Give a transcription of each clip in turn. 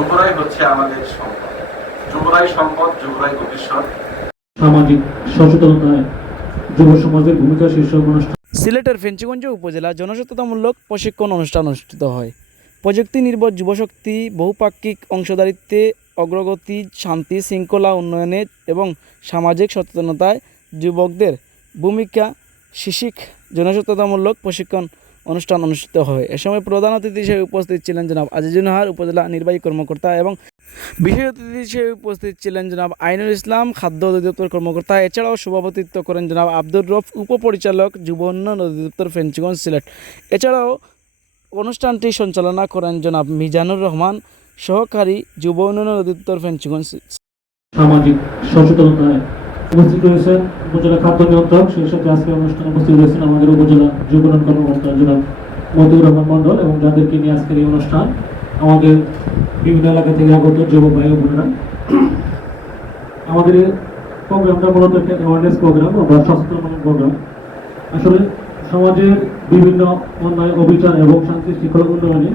যুবরাই হচ্ছে আমাদের সম্পদ, যুবরাই সম্পদ, যুবরাই ভবিষ্যৎ। সামাজিক সচেতনতায় যুব সমাজের ভূমিকা শীর্ষক অনুষ্ঠান। সিলেটের ফেঞ্চিগঞ্জ উপজেলা জনসচেতনতামূলক প্রশিক্ষণ অনুষ্ঠান অনুষ্ঠিত হয়। প্রযুক্তি নির্ভর যুবশক্তি, বহুপাক্ষিক অংশীদারিত্বে অগ্রগতি, শান্তি শৃঙ্খলা উন্নয়নে এবং সামাজিক সচেতনতায় যুবকদের ভূমিকা শীর্ষক জনসচেতনতামূলক প্রশিক্ষণ অনুষ্ঠান অনুষ্ঠিত হয়। এ সময় প্রধান অতিথি হিসেবে উপস্থিত ছিলেন জনাব আজিজুল নাহার, উপজেলা নির্বাহী কর্মকর্তা, এবং বিশেষ অতিথি হিসেবে উপস্থিত ছিলেন জনাব আইনুল ইসলাম, খাদ্য অধিদপ্তর কর্মকর্তা। এছাড়াও সভাপতিত্ব করেন জনাব আব্দুর রফ, উপপরিচালক, যুব উন্নয়ন অধিদপ্তর, ফেঞ্চিগঞ্জ, সিলেট। এছাড়াও অনুষ্ঠানটি সঞ্চালনা করেন জনাব মিজানুর রহমান, সহকারী, যুব উন্নয়ন অধিদপ্তর, ফেঞ্চিগঞ্জ। সামাজিক সচেতনতায় উপস্থিত রয়েছেন উপজেলা খাদ্য নিয়ন্ত্রক, সেই সাথে আজকে অনুষ্ঠানে উপস্থিত রয়েছেন আমাদের উপজেলা যুব উন্নয়ন কর্মকর্তা জনাব মতিউর রহমান মন্ডল, এবং যাদেরকে নিয়ে আজকের এই অনুষ্ঠান আমাদের বিভিন্ন এলাকা থেকে আগত যুবক ভাই ও বোনেরা। আমাদের এই প্রোগ্রামটা মূলত একটা অ্যাওয়ারনেস প্রোগ্রাম বা সচেতনতামূলক প্রোগ্রাম। আসলে সমাজের বিভিন্ন অন্যায়, অবিচার এবং শান্তি শৃঙ্খলা উন্নয়নে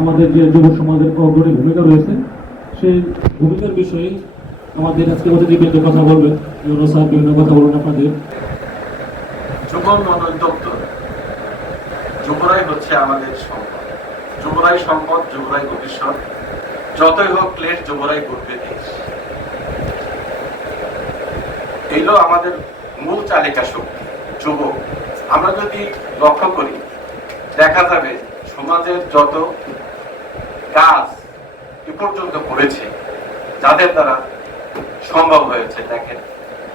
আমাদের যে যুব সমাজের অগ্রণী ভূমিকা রয়েছে, সেই ভূমিকার বিষয়ে আমাদের আজকে অতিথিবৃন্দ কথা বলবেন। স্যার বিভিন্ন কথা বলবেন আপনাদের। যুব উন্নয়ন দপ্তর, যুবরাই হচ্ছে আমাদের সম্পদ, যুবরাই সম্পদ, যুবরাই ভবিষ্যৎ। যতই হোক ক্লেশ, যুবরাই গড়বে দেশ। এইলো আমাদের মূল চালিকা শক্তি, যুবক। আমরা যদি লক্ষ্য করি, দেখা যাবে সমাজের যত কাজ এ পর্যন্ত করেছে, যাদের দ্বারা সম্ভব হয়েছে। দেখেন,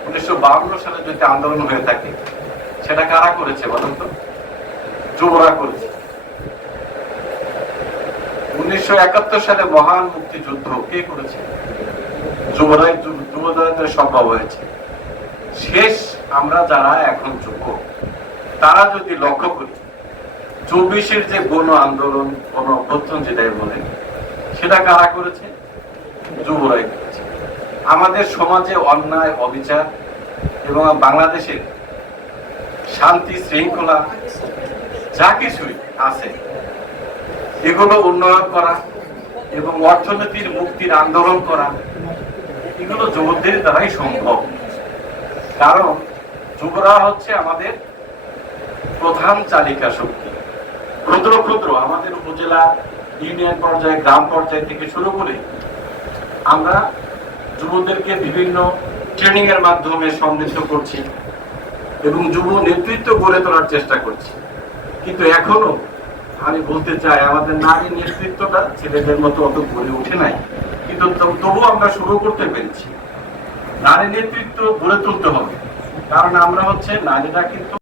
1952 সালে যদি আন্দোলন হয়ে থাকে, সেটা কারা করেছে বলেন তো? যুবরা করেছে। 1971 সালে মহান মুক্তিযুদ্ধ কে করেছে? যুবরাই, যুবদের সম্ভব হয়েছে। শেষ আমরা যারা এখন যুবক, তারা যদি লক্ষ্য করি, 24-এর যে গণ আন্দোলন, গণ অভ্যুত্থান যেটাই বলে, সেটা কারা করেছে? যুবরাই করেছে। আমাদের সমাজে অন্যায়, অবিচার এবং বাংলাদেশের শান্তি শৃঙ্খলা যা কিছুই আছে, এগুলো উন্নয়ন করা এবং অর্থনীতির মুক্তির আন্দোলন করা, এগুলো যুবকদের দ্বারাই সম্ভব। কারণ যুবরা হচ্ছে আমাদের প্রধান চালিকা শক্তি। ক্ষুদ্র ক্ষুদ্র আমাদের উপজেলা, ইউনিয়ন পর্যায়ে, গ্রাম পর্যায়ে থেকে শুরু করে আমরা যুবদেরকে বিভিন্ন ট্রেনিং এর মাধ্যমে সমৃদ্ধ করছি এবং যুব নেতৃত্ব গড়ে তোলার চেষ্টা করছি। কিন্তু এখনো আমি বলতে চাই, আমাদের নারী নেতৃত্বটা ছেলেদের মতো অত গড়ে ওঠে নাই, কিন্তু তবু আমরা শুরু করতে পেরেছি। নারী নেতৃত্ব গড়ে তুলতে হবে, কারণ আমরা হচ্ছে নারীরা কিন্তু